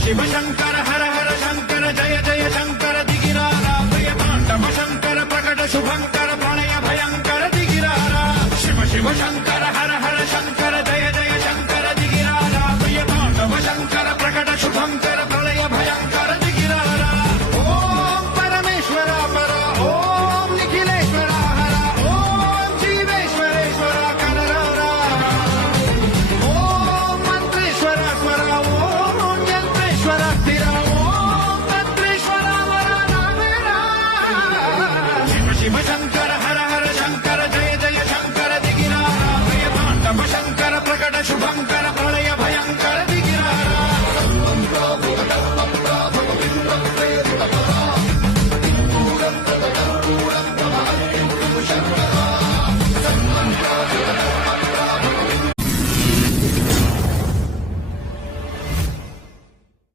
शिव शंकर हर हर शंकर जय जय शंकर दिगिरारा भय तांडव शंकर प्रकट शुभंकर प्रणय भयंकर दिगिरारा शिव शिव शंकर